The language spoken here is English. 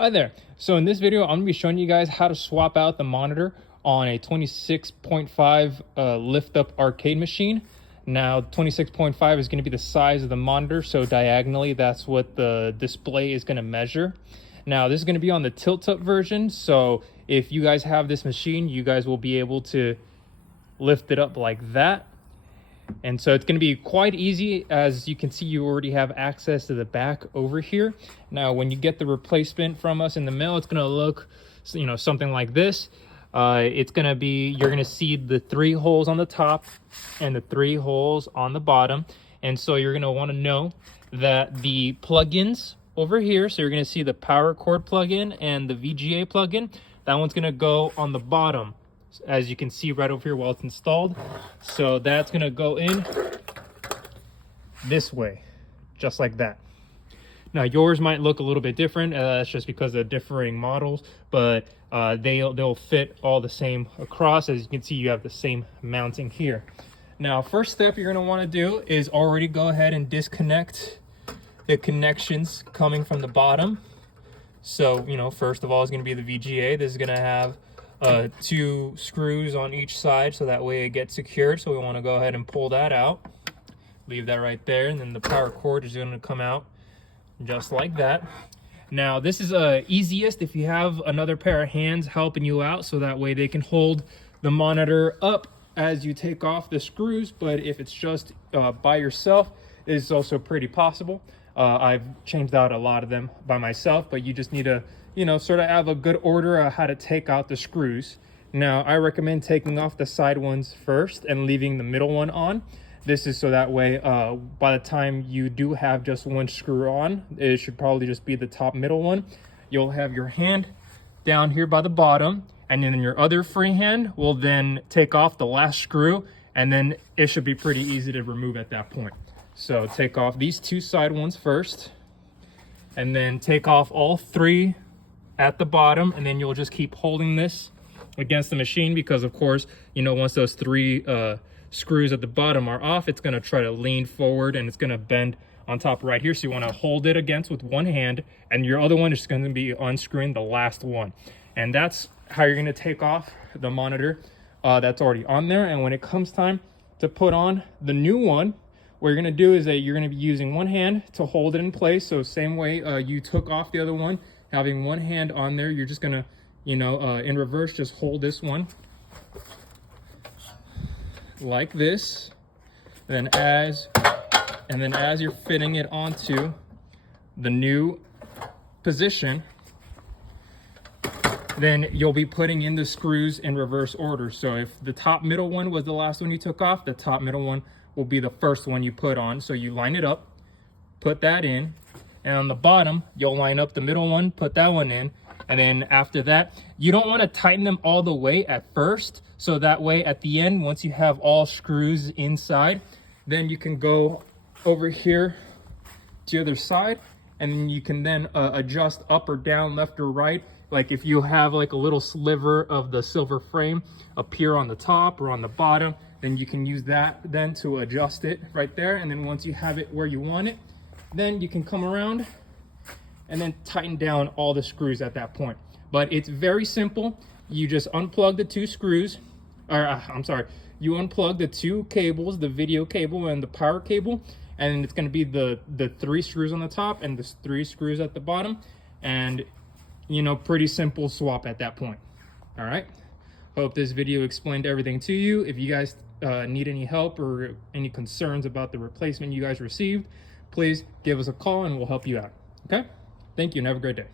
Hi there. So in this video, I'm going to be showing you guys how to swap out the monitor on a 26.5 lift up arcade machine. Now 26.5 is going to be the size of the monitor, so diagonally that's what the display is going to measure. Now this is going to be on the tilt up version, so if you guys have this machine, you guys will be able to lift it up like that. And so it's going to be quite easy. As you can see, you already have access to the back over here. Now, when you get the replacement from us in the mail, it's going to look, something like this. It's going to be, you're going to see the 3 holes on the top and the 3 holes on the bottom. And so you're going to want to know that the plugins over here, so you're going to see the power cord plug-in and the VGA plug-in, that one's going to go on the bottom, as you can see right over here while it's installed. So that's going to go in this way, just like that. Now yours might look a little bit different. That's just because of differing models, but they'll fit all the same across. As you can see, you have the same mounting here. Now, first step you're going to want to do is already go ahead and disconnect the connections coming from the bottom. So, first of all is going to be the VGA. This is going to have 2 screws on each side, so that way it gets secured. So we want to go ahead and pull that out, leave that right there, and then the power cord is going to come out just like that. Now this is easiest if you have another pair of hands helping you out, so that way they can hold the monitor up as you take off the screws. But if it's just by yourself, it's also pretty possible. I've changed out a lot of them by myself, but you just need to sort of have a good order of how to take out the screws. Now, I recommend taking off the side ones first and leaving the middle one on. This is so that way, by the time you do have just one screw on, it should probably just be the top middle one. You'll have your hand down here by the bottom, and then your other free hand will then take off the last screw, and then it should be pretty easy to remove at that point. So take off these 2 side ones first, and then take off all 3 at the bottom, and then you'll just keep holding this against the machine, because of course, once those 3 screws at the bottom are off, it's going to try to lean forward and it's going to bend on top right here. So you want to hold it against with one hand, and your other one is going to be unscrewing the last one. And that's how you're going to take off the monitor that's already on there. And when it comes time to put on the new one, what you're going to do is that you're going to be using one hand to hold it in place. So same way you took off the other one, having one hand on there, you're just going to, in reverse, just hold this one like this. And then as you're fitting it onto the new position, then you'll be putting in the screws in reverse order. So if the top middle one was the last one you took off, the top middle one will be the first one you put on. So you line it up, put that in, and on the bottom you'll line up the middle one, put that one in. And then after that, you don't want to tighten them all the way at first, so that way at the end, once you have all screws inside, then you can go over here to the other side, and then you can then adjust up or down, left or right. Like if you have like a little sliver of the silver frame up here on the top or on the bottom, then you can use that then to adjust it right there. And then once you have it where you want it, then you can come around and then tighten down all the screws at that point. But it's very simple. You just unplug the 2 screws, or you unplug the 2 cables, the video cable and the power cable, and it's going to be the 3 screws on the top and the 3 screws at the bottom, and pretty simple swap at that point. All right, hope this video explained everything to you. If you guys need any help or any concerns about the replacement you guys received, please give us a call and we'll help you out. Okay, thank you and have a great day.